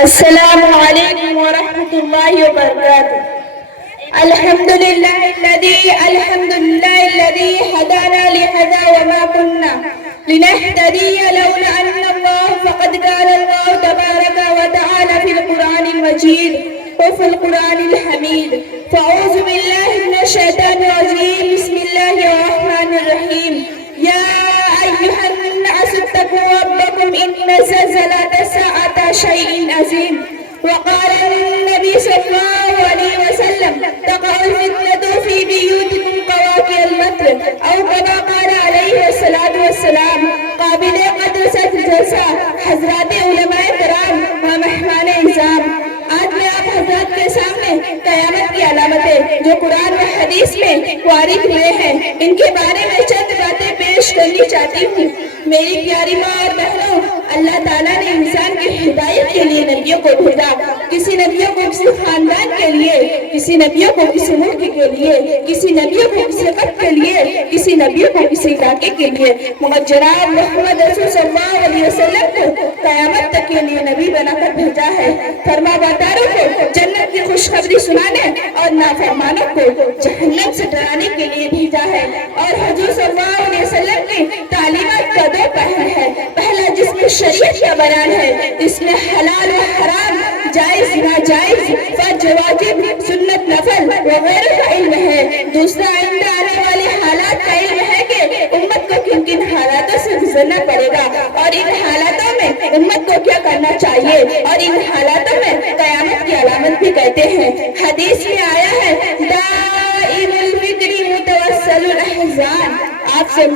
السلام علیکم ورحمۃ اللہ وبرکاتہ۔ الحمد للہ الذی ہدانا لہذا وما كنا لنهتدی لولا ان اللہ فقد قال اللہ تبارک وتعالی فی القرآن المجید وفي القرآن الحمید۔ فاعوذ باللہ من الشیطان الرجیم، بسم اللہ الرحمن الرحیم۔ یا ایہا الناس اتقوا ربکم ان زلزلۃ الساعۃ شیء عظیم۔ وقال النبي صلى الله عليه وسلم تقع الفتنة في بيوتكم كواكب المطر أو كما قال عليه الصلاة والسلام۔ قابل قدر جلسہ حضرات علماء کرام و مہمان اعظام، آج میں آپ حضرات کے سامنے قیامت کی علامتیں جو قرآن و حدیث میں وارد ہوئے ہیں ان کے بارے میں چند باتیں پیش کرنی چاہتی ہوں۔ میری پیاری ماں اور بہنوں، اللہ تعالیٰ نے انسان کی ہدایت کے لیے نبیوں کو بھیجا۔ کسی نبیوں کو کسی خاندان کے لیے، کسی نبیوں کو کسی ملک کے لیے، کسی نبیوں کو کسی خط کے لیے، کسی نبیوں کو کسی علاقے کے لیے، مگر جناب محمد رسول صلی اللہ علیہ وسلم کو قیامت تک کے لیے نبی بنا کر بھیجا ہے۔ فرما برداروں کو جنت کی خوشخبری سنانے اور نافرمانوں کو جہنم سے ڈرانے کے لیے بھیجا ہے۔ اور حضور صلی اللہ علیہ وسلم کی تعلیمات کا دو پہلو ہے۔ پہلا جس میں شریعت کا بیان ہے، جس میں حلال و حرام، جائز ناجائز، فرض واجب، سنت نفل وغیرہ کا علم ہے۔ دوسرا آئندہ آنے والے حالات کا علم ہے کہ امت کو کن کن حالاتوں سے گزرنا پڑے گا اور ان حالاتوں میں امت کو کیا کرنا چاہیے، اور ان حالاتوں میں قیامت کی علامت بھی کہتے ہیں۔ حدیث میں آیا ہے دائم الفکر متوسل الاحزان۔ آپ صلی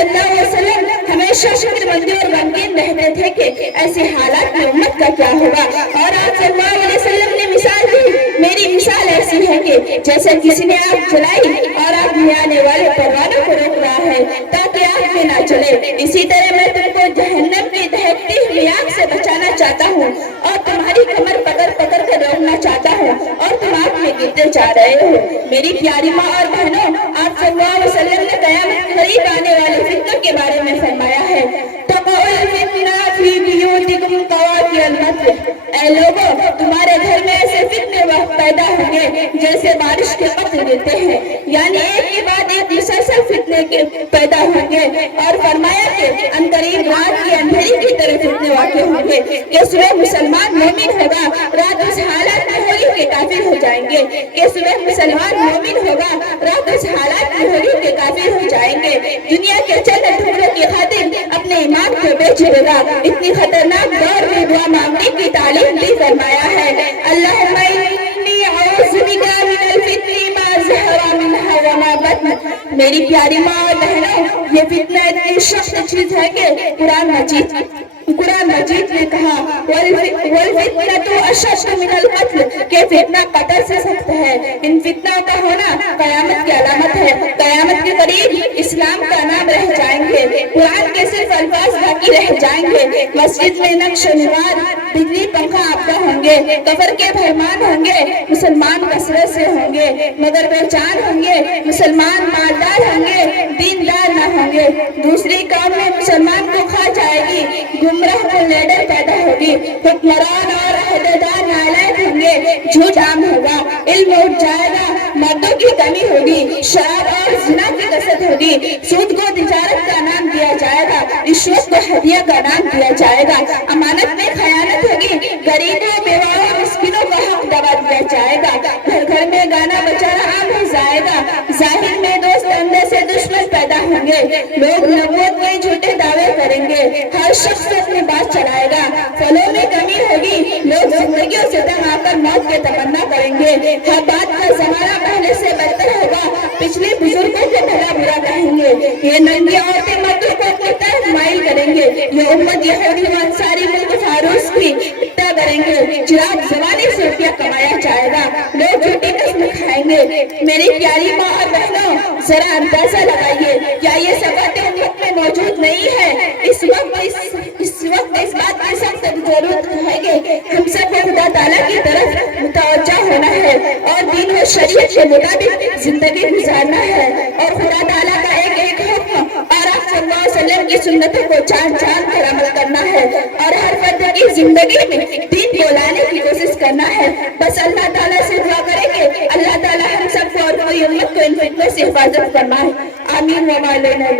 اللہ علیہ وسلم ہمیشہ شکر مندی اور غمگین رہتے تھے کہ ایسے حالات میں امت کا کیا ہوگا۔ اور آپ صلی اللہ علیہ وسلم نے مثال دی، میری مثال ایسی ہے کہ جیسے کسی نے آگ جلائی اور آگ میں آنے والے پروانوں کو روک رہا ہے تاکہ آگ میں نہ چلے، اسی طرح میں تم کو جہنم کی دہکتی ہوئی آگ سے بچانا چاہتا ہوں اور تمہاری کمر پکڑ پکڑ کر روکنا چاہتا ہوں اور تم آگ میں گرتے جا رہے ہو۔ میری پیاری ماں اور بہنوں، آپ صلی اللہ علیہ وسلم نے قیامت قریب آنے والے فتنوں کے بارے میں فرمایا ہے تقع الفتنہ فی بیوتکم کواکب المطر۔ اے لوگوں، تمہارے گھر میں ایسے فتنے وقت پیدا ہوں گے جیسے بارش کے قطرے گرتے ہیں، یعنی ایک کے بعد ایک مسلسل فتنے کے پیدا ہوں گے۔ اور فرمایا کہ عنقریب رات کی اندھیری کی طرح فتنے واقع ہوں گے کہ صبح مسلمان مومن ہوگا، رات اس حالات میں ہوگی کہ کافر ہو جائیں گے، کہ صبح مسلمان مومن ہوگا، رات اس حالات میں ہوگی کہ کافر ہو جائیں گے۔ دنیا کے چند ٹکڑوں کی خاطر اپنے ایمان کو بیچ دے گا۔ اتنی خطرناک دور میں دعا مانگنے کی تعلیم بھی فرمایا ہے۔ اللہم انی اعوذ بک من الفتن ما ظہر منها وما بطن۔ میری پیاری ماں اور بہنوں، یہ فتنہ اتنی سخت چیز ہے کہ قرآن مجید نے کہا والفتنۃ اشد من القتل، کہ فتنہ قتل سے سخت ہے۔ ان فتنوں کا ہونا قیامت کی علامت ہے۔ قیامت کے قریب اسلام کا نام رہ جائیں گے، قرآن کے صرف الفاظ باقی رہ جائیں گے، مسجد میں نقش و نگار، بجلی پنکھا آبدہ ہوں گے، کفر کے فرمان ہوں گے، مسلمان کثرت سے ہوں گے مگر پہچان ہوں گے، مسلمان مالدار ہوں گے دیندار نہ ہوں گے، دوسری قوم میں مسلمان کو کھا جائے گی، گمراہ کو لیڈر پیدا ہوگی، حکمران اور عہدیدار نالائق ہوں گے، جھوٹ عام ہوگا، علم اٹھ جائے گا، مردوں کی کمی ہوگی، شراب اور زنا کی کثرت ہوگی، سود کو تجارت کا نام دیا جائے گا، رشوت کو ہدیہ کا نام دیا جائے گا، امانت میں خیانت ہوگی، غریبوں بیواؤں مسکینوں کا حق دبا دیا جائے گا، گھر گھر میں گانا بجانا عام ہو جائے گا، ظاہر میں دوست اندر سے دشمن پیدا ہوں گے، لوگ نبوت کے جھوٹے دعوے کریں گے، ہر شخص اپنی بات چلائے گا، پھلوں میں کمی ہوگی، لوگ زندگیوں سے تنگ آ کر موت کی تمنا کریں گے، ہر بات کا زمانہ پہلے سے بہتر ہوگا، پچھلے بزرگوں کو بھلا برا کہیں گے، یہ ننگی عورتیں مردوں کو اپنی طرف مائل کریں گے، یہ امت یہودی و انصاری ملک فاروس کی اتباع کریں گے، چراغ زمانے سے روپیہ کمایا جائے گا، لوگ جھوٹی قسم کھائیں گے۔ میری پیاری ماں اور بہنوں، ذرا اندازہ لگائیے، کیا یہ سب باتیں امت میں موجود نہیں ہے؟ اس وقت اس بات کی سخت ضرورت ہے کہ ہم سب کو خدا تعالیٰ کی طرف متوجہ ہونا ہے اور دین و شریعت کے مطابق زندگی گزارنا ہے، اور خدا تعالیٰ کا ایک ایک حکم اور آپ صلی اللہ علیہ وسلم کی سنتوں کو جان کر عمل کرنا ہے، اور ہر فرد کی زندگی میں دین کو لانے کی کوشش کرنا ہے. بس اللہ تعالیٰ سے دعا کریں کہ اللہ تعالیٰ ہم سب کو اور پوری امت کو ان فتنوں سے حفاظت فرمائے. آمین و ما علینا.